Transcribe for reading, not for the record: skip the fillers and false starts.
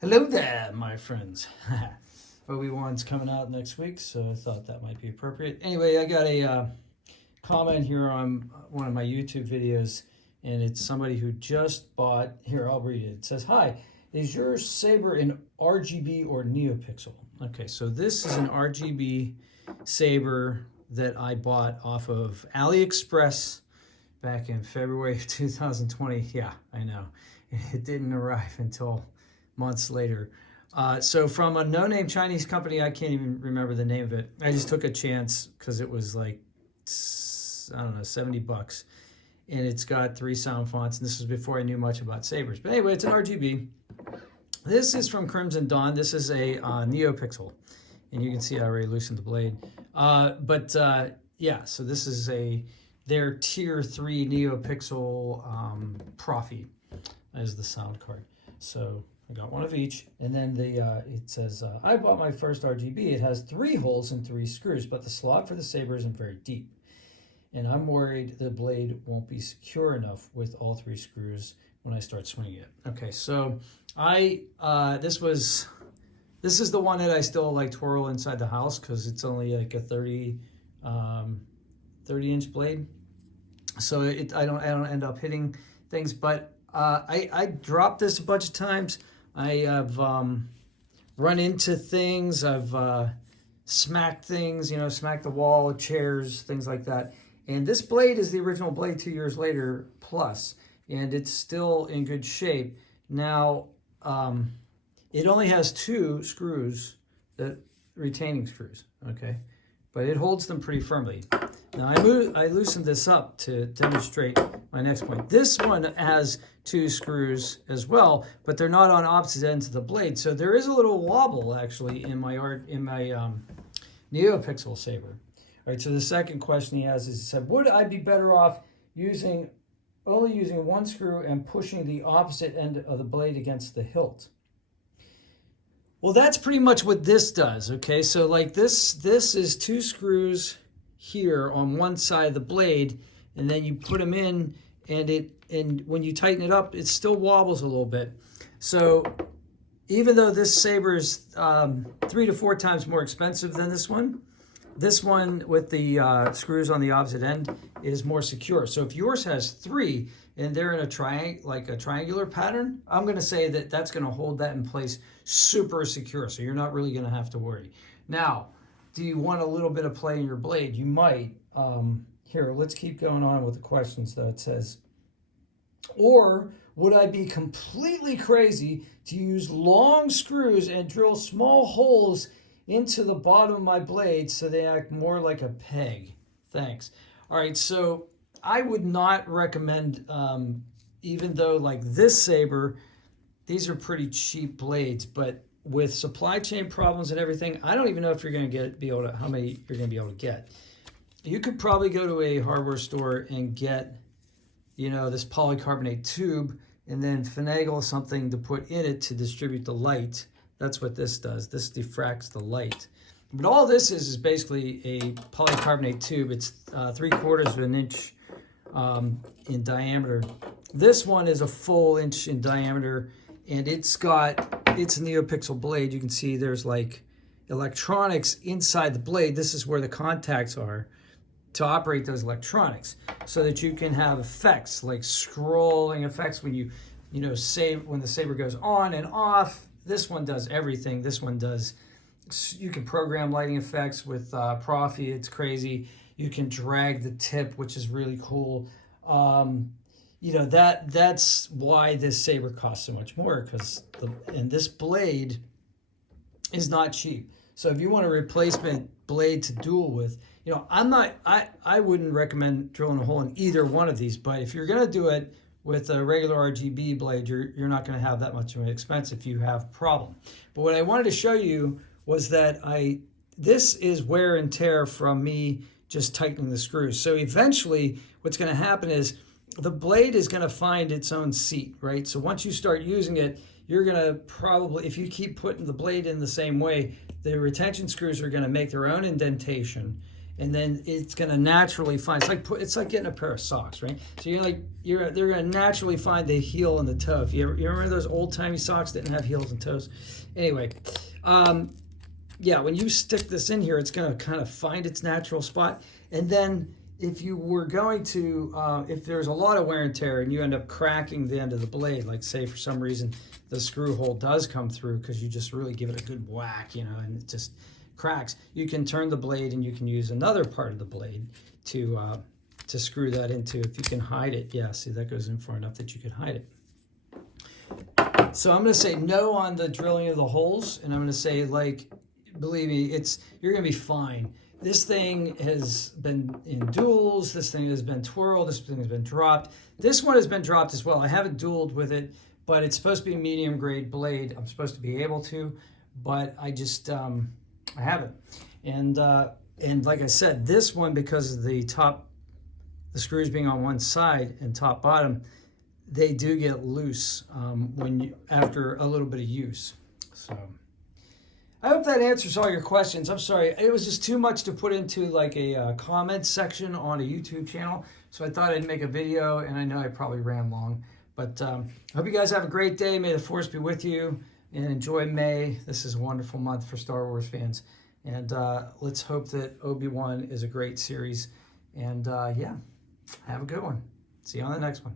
Hello there, my friends. Obi-Wan's coming out next week, so I thought that might be appropriate. Anyway, I got a comment here on one of my YouTube videos, and it's somebody who just bought. Here, I'll read it. It says, "Hi, is your saber in RGB or NeoPixel?" Okay, so this is an RGB saber that I bought off of AliExpress back in February of 2020. Yeah, I know. It didn't arrive until months later. So from a no-name Chinese company, I can't even remember the name of it. I just took a chance because it was like, I don't know, $70. And it's got 3 sound fonts. And this was before I knew much about sabers. But anyway, it's an RGB. This is from Crimson Dawn. This is a NeoPixel. And you can see I already loosened the blade. Yeah, so this is their tier 3 NeoPixel Profi as the sound card. So I got one of each, and then it says, I bought my first RGB. It has 3 holes and 3 screws, but the slot for the saber isn't very deep. And I'm worried the blade won't be secure enough with all 3 screws when I start swinging it. Okay, so this is the one that I still like twirl inside the house because it's only like a 30-inch blade. So I don't end up hitting things, but I dropped this a bunch of times. I have run into things. I've smacked things, smacked the wall, chairs, things like that. And this blade is the original blade 2 years later plus, and it's still in good shape. Now, it only has 2 screws, retaining screws, okay? But it holds them pretty firmly. Now, I loosened this up to demonstrate my next point. This one has 2 screws as well, but they're not on opposite ends of the blade. So there is a little wobble actually in my NeoPixel saber. All right, so the second question he has is, he said, would I be better off only using 1 screw and pushing the opposite end of the blade against the hilt? Well, that's pretty much what this does, okay? So like this is 2 screws here on one side of the blade, and then you put them in, and when you tighten it up, it still wobbles a little bit. So even though this saber is 3 to 4 times more expensive than this one with the screws on the opposite end is more secure. So if yours has 3 and they're in a triangular pattern, I'm going to say that that's going to hold that in place super secure. So you're not really going to have to worry. Now, do you want a little bit of play in your blade? You might. Here, let's keep going on with the questions though. It says, or would I be completely crazy to use long screws and drill small holes into the bottom of my blade so they act more like a peg? Thanks. All right, so I would not recommend, even though like this saber, these are pretty cheap blades, but with supply chain problems and everything, I don't even know if you're going to how many you're going to be able to get. You could probably go to a hardware store and get, this polycarbonate tube and then finagle something to put in it to distribute the light. That's what this does. This diffracts the light. But all this is basically a polycarbonate tube. It's 3/4 of an inch in diameter. This one is a full inch in diameter, and it's a NeoPixel blade. You can see there's like electronics inside the blade. This is where the contacts are to operate those electronics, so that you can have effects like scrolling effects when when the saber goes on and off. This one does everything. This one does, you can program lighting effects with Profi. It's crazy. You can drag the tip, which is really cool. That's why this saber costs so much more, and this blade is not cheap. So if you want a replacement blade to duel with, I wouldn't recommend drilling a hole in either one of these, but if you're going to do it with a regular RGB blade, you're not going to have that much of an expense if you have a problem. But what I wanted to show you was that this is wear and tear from me just tightening the screws. So eventually what's going to happen is the blade is going to find its own seat, right? So once you start using it, you're going to probably, if you keep putting the blade in the same way, the retention screws are going to make their own indentation, and then it's going to naturally find, it's like getting a pair of socks, right? So they're going to naturally find the heel and the toe. If you remember those old timey socks that didn't have heels and toes. Anyway, yeah, when you stick this in here, it's going to kind of find its natural spot. And then if you were going to, if there's a lot of wear and tear and you end up cracking the end of the blade, like say for some reason the screw hole does come through because you just really give it a good whack, and it just cracks, you can turn the blade and you can use another part of the blade to screw that into, if you can hide it. Yeah, see, that goes in far enough that you can hide it. So I'm going to say no on the drilling of the holes, and I'm going to say, like, believe me, you're going to be fine. This thing has been in duels, this thing has been twirled, this thing has been dropped. This one has been dropped as well. I haven't dueled with it, but it's supposed to be a medium grade blade. I'm supposed to be able to, but I just I haven't. And like I said, this one, because of the screws being on one side and top bottom, they do get loose after a little bit of use. So I hope that answers all your questions. I'm sorry, it was just too much to put into like a comment section on a YouTube channel, so I thought I'd make a video, and I know I probably ran long, but I hope you guys have a great day. May the Force be with you, and enjoy May. This is a wonderful month for Star Wars fans, and let's hope that Obi-Wan is a great series, and yeah, have a good one. See you on the next one.